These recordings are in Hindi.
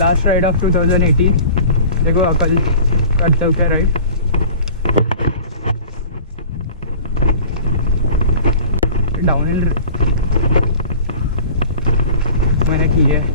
Last ride of 2018. देखो अकल करते हो क्या राइड? डाउनहिल मैंने की है.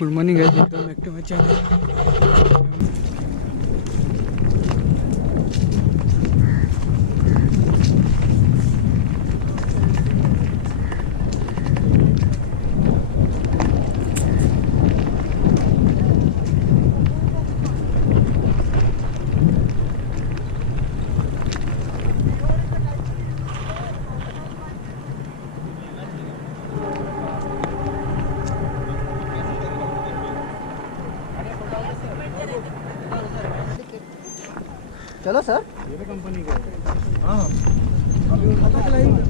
Good morning guys, welcome back to my channel. चलो सर, ये भी कंपनी का है. हाँ अभी खाता चलाएंगे.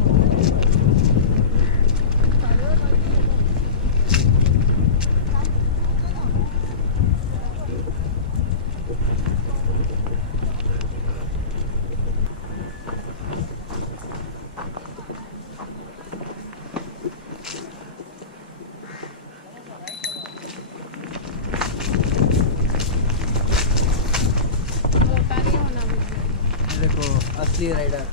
देखो असली राइडर.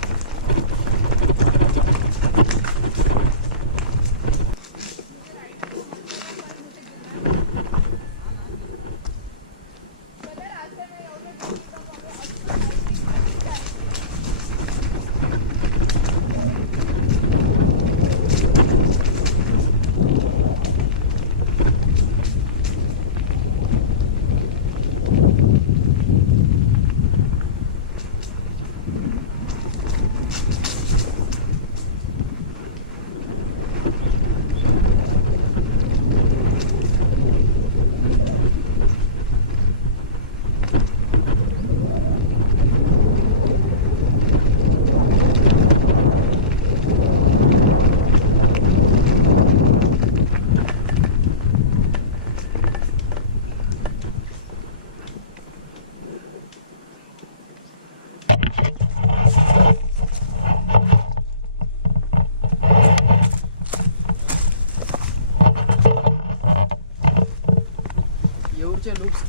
येऊरचे लुक्स.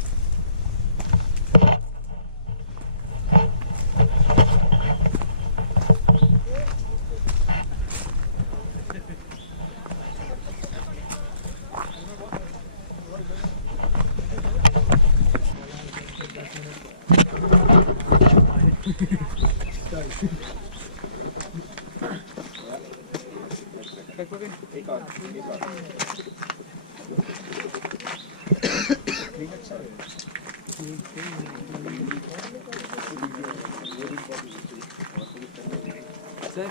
सर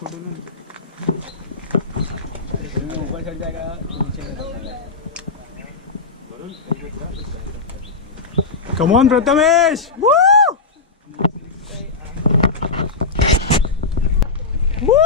फोटो लो. ऊपर चढ़ जाएगा नीचे में. Come on Prathamesh! Woo! Woo!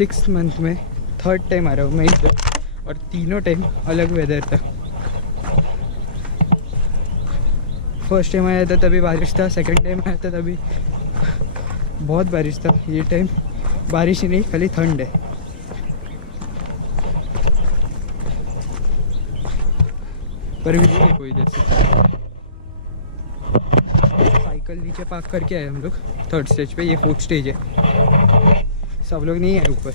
6 month में 3rd टाइम आ रहा हूँ मैं इधर, और तीनों टाइम अलग वेदर था। फर्स्ट टाइम आया था तभी बारिश था, सेकंड टाइम आया था तभी बहुत बारिश था। ये टाइम बारिश ही नहीं, खाली ठंड है। पर भी देखो इधर से साइकिल नीचे पार्क करके आए हम लोग 3rd स्टेज पे। ये 4th स्टेज है, सब लोग नहीं आए ऊपर।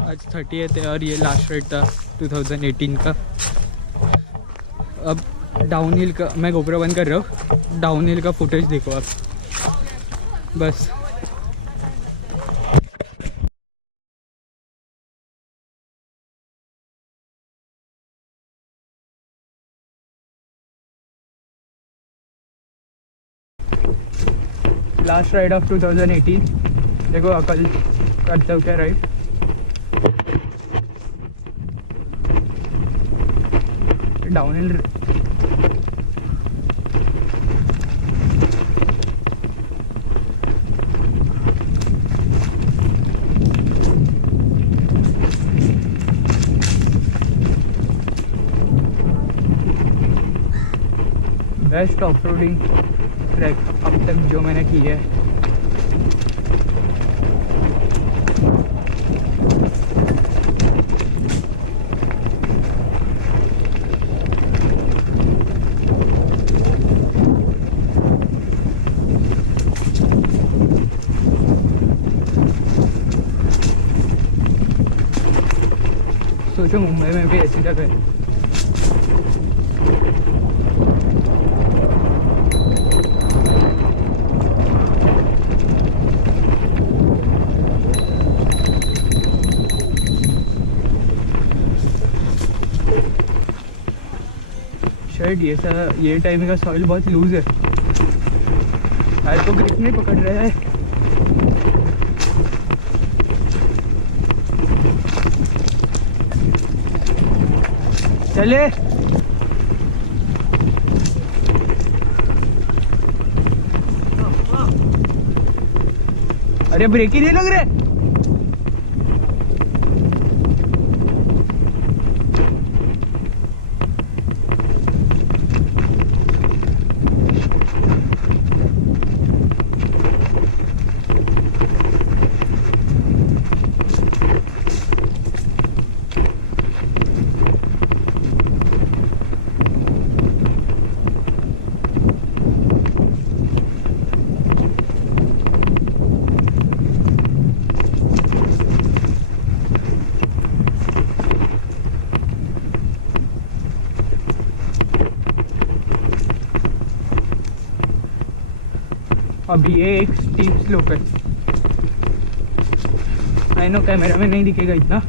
आज 30th है और ये लास्ट राइड था 2018 का। अब डाउन हिल का मैं गोप्रो बंद कर रहा हूँ, डाउन हिल का फुटेज देखो आप बस। Last ride of 2018। देखो अकल करते हो क्या ride. Down hill best off roading track अब तक जो मैंने की है। सोचो मुंबई में भी ऐसी जगह है। ये टाइम का सॉइल बहुत लूज है, टायर को ग्रिप नहीं पकड़ रहा है। चले अरे ब्रेक ही नहीं लग रहे। अभी ये एक स्टीप स्लोप है। आई नो कैमरा में नहीं दिखेगा इतना,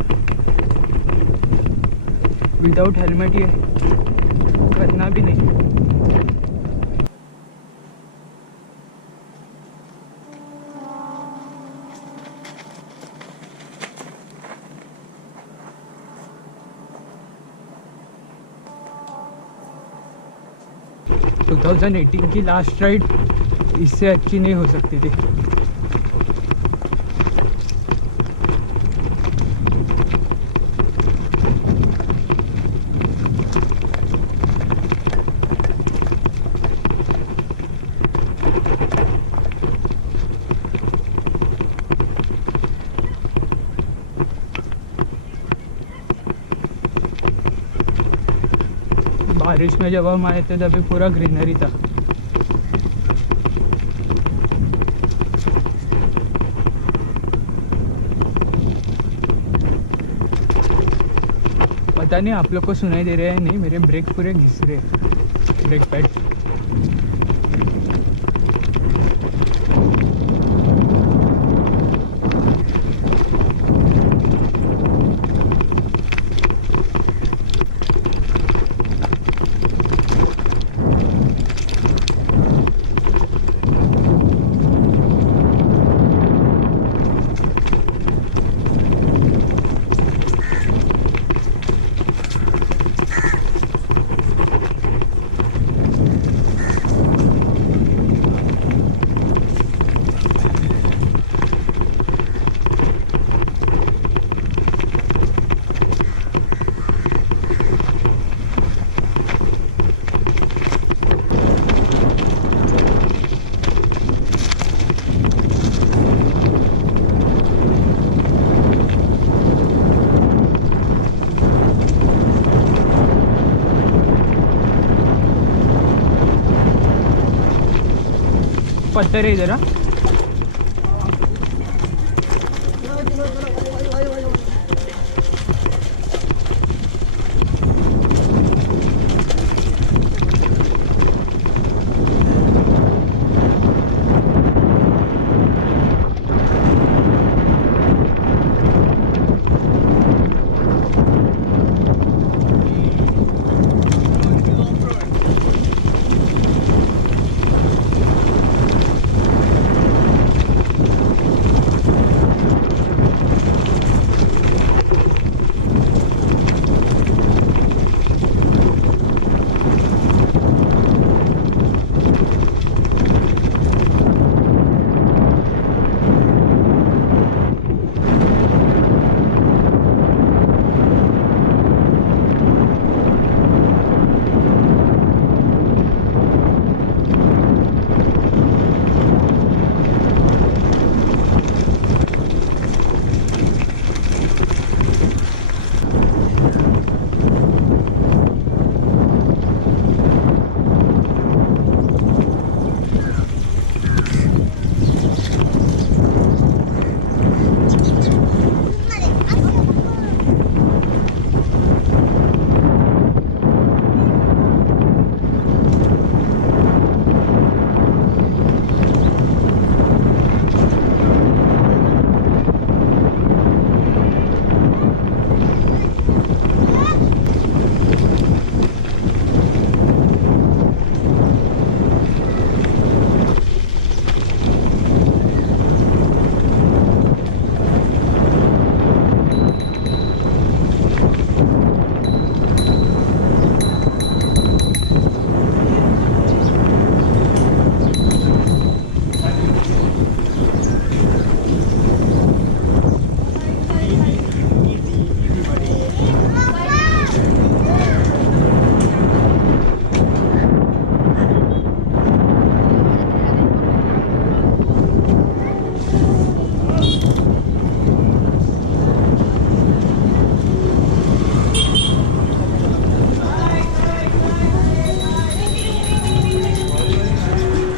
विदाउट हेलमेट ये करना भी नहीं। तो 2018 की लास्ट राइड इससे अच्छी नहीं हो सकती थी। बारिश में जब हम आए थे तभी पूरा ग्रीनरी था। पता नहीं आप लोग को सुनाई दे रहे हैं नहीं, मेरे ब्रेक पूरे घिस रहे हैं, ब्रेक पैड। पत्थर है इधर।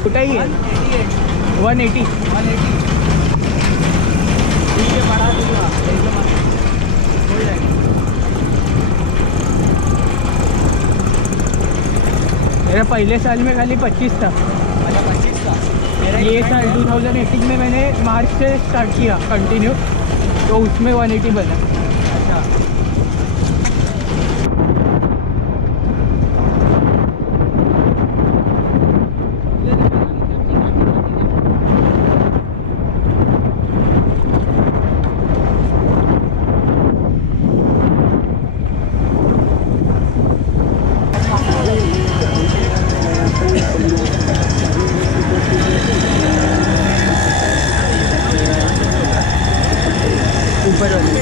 कुठे आहे 180 मेरा पहले साल में खाली 25 था। अच्छा 25 का। ये साल 2018 में मैंने मार्च से स्टार्ट किया कंटिन्यू, तो उसमें 180 बना। अच्छा ऊपर वाले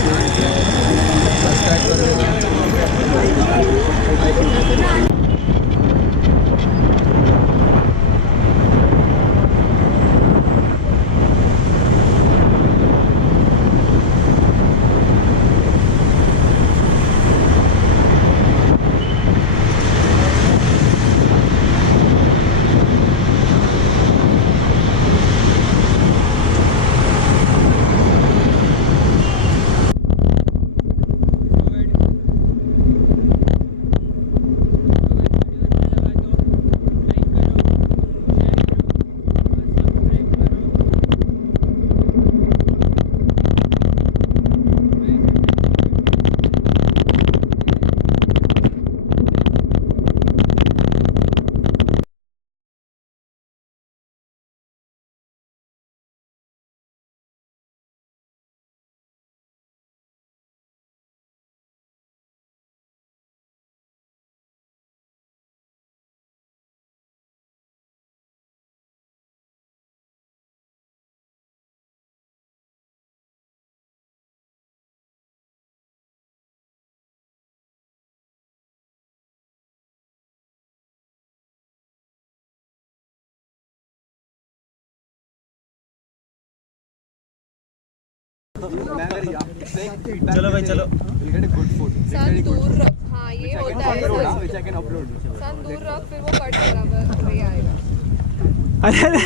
चलो भाई चलो। सन दूर रख, हाँ ये होता है सन दूर रख, फिर वो कट बराबर आएगा। अरे